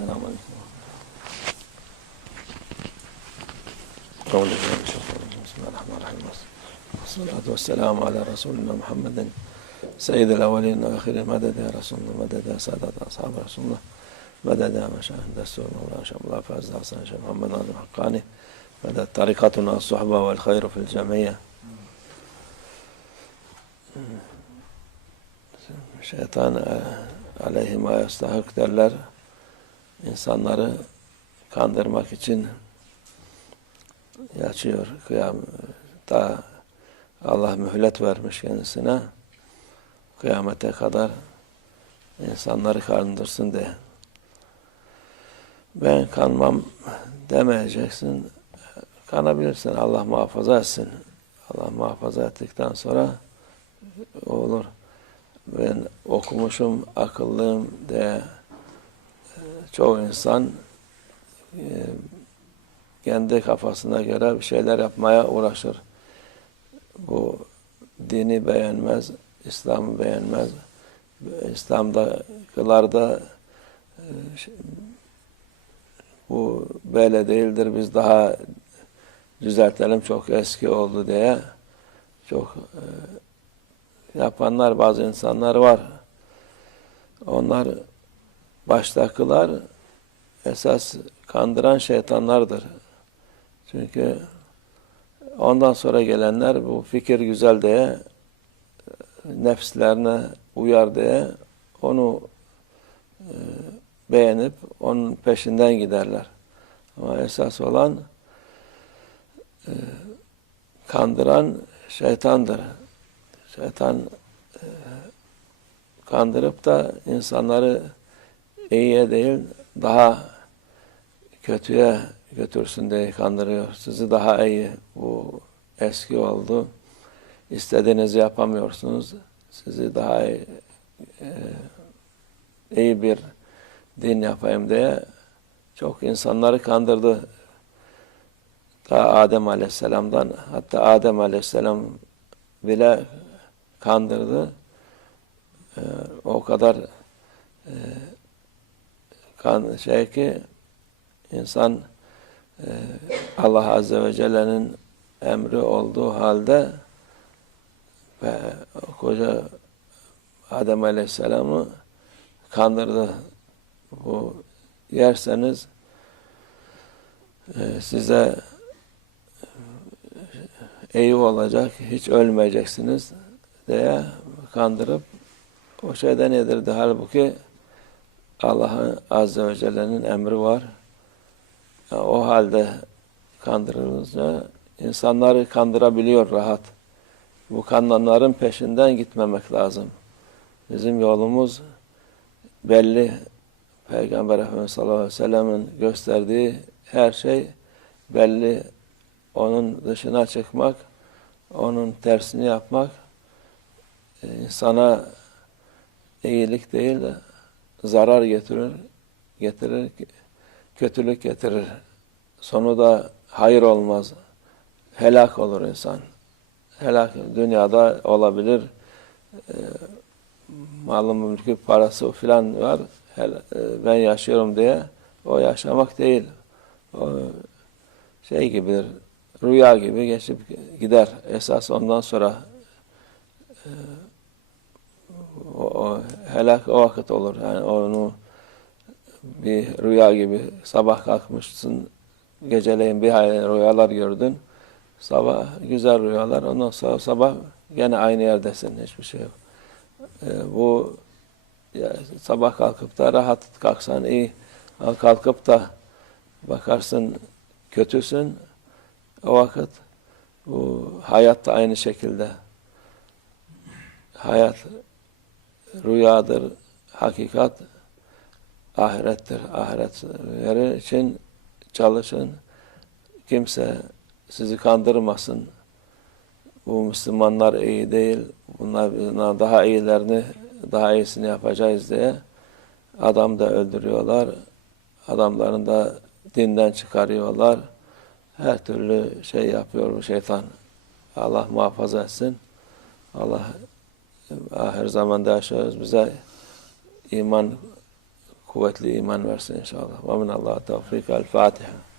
من الشيطان الرجيم بسم الله الرحمن الرحيم. والصلاة والسلام على رسولنا محمد سيد الأولين والآخرين مدد يا رسول الله مدد يا سادة أصحاب رسول الله مدد يا مشاهد دستور مولانا شيخ الله فاز حسن شيخ محمد علي الحقاني مدد طريقتنا الصحبة والخير في الجميع. Şeytan e, aleyhima yastahık derler. İnsanları kandırmak için yaşıyor. Kıyam, da Allah mühlet vermiş kendisine. Kıyamete kadar insanları kandırsın diye. Ben kanmam demeyeceksin. Kanabilirsin. Allah muhafaza etsin. Allah muhafaza ettikten sonra olur. Ben okumuşum, akıllıyım diye çoğu insan e, kendi kafasına göre bir şeyler yapmaya uğraşır. Bu dini beğenmez, İslam'ı beğenmez. İslam'da kılarda e, bu böyle değildir, biz daha düzeltelim çok eski oldu diye çok e, yapanlar bazı insanlar var. Onlar baştakiler esas kandıran şeytanlardır. Çünkü ondan sonra gelenler bu fikir güzel diye nefslerine uyar diye onu e, beğenip onun peşinden giderler. Ama esas olan e, kandıran şeytandır. Şeytan e, kandırıp da insanları iyiye değil daha kötüye götürsün diye kandırıyor. Sizi daha iyi bu eski oldu. İstediğinizi yapamıyorsunuz. Sizi daha iyi, e, iyi bir din yapayım diye çok insanları kandırdı. Ta Adem Aleyhisselam'dan hatta Adem Aleyhisselam bile kandırdı. Ee, o kadar e, kan şey ki insan e, Allah Azze ve Celle'nin emri olduğu halde ve koca Adem Aleyhisselam'ı kandırdı. Bu yerseniz e, size iyi olacak, hiç ölmeyeceksiniz diye kandırıp o şeyden yedirdi. Halbuki Allah'ın Azze ve Celle'nin emri var. O halde kandırılınca insanları kandırabiliyor rahat. Bu kanlanların peşinden gitmemek lazım. Bizim yolumuz belli. Peygamber Efendimiz sallallahu aleyhi ve sellem'in gösterdiği her şey belli. Onun dışına çıkmak, onun tersini yapmak insana iyilik değil de zarar getirir, getirir, kötülük getirir. Sonu da hayır olmaz. Helak olur insan. Helak dünyada olabilir. E, malı mülkü parası filan var. E, ben yaşıyorum diye o yaşamak değil. O şey gibidir. Rüya gibi geçip gider. Esas ondan sonra e, helak o vakit olur. Yani onu bir rüya gibi sabah kalkmışsın geceleyin bir hayal rüyalar gördün. Sabah güzel rüyalar ondan sonra sabah gene aynı yerdesin hiçbir şey yok. Ee, bu ya, sabah kalkıp da rahat kalksan iyi. Kalkıp da bakarsın kötüsün o vakit bu hayat da aynı şekilde hayat rüyadır, hakikat ahirettir. Ahiretleri için çalışın. Kimse sizi kandırmasın. Bu Müslümanlar iyi değil. Bunlar, daha iyilerini, daha iyisini yapacağız diye adam da öldürüyorlar. Adamlarını da dinden çıkarıyorlar. Her türlü şey yapıyor bu şeytan. Allah muhafaza etsin. Allah ahir zamanda yaşıyoruz. Bize iman kuvvetli iman versin inşallah. Ve minallah tevfik. El Fatiha.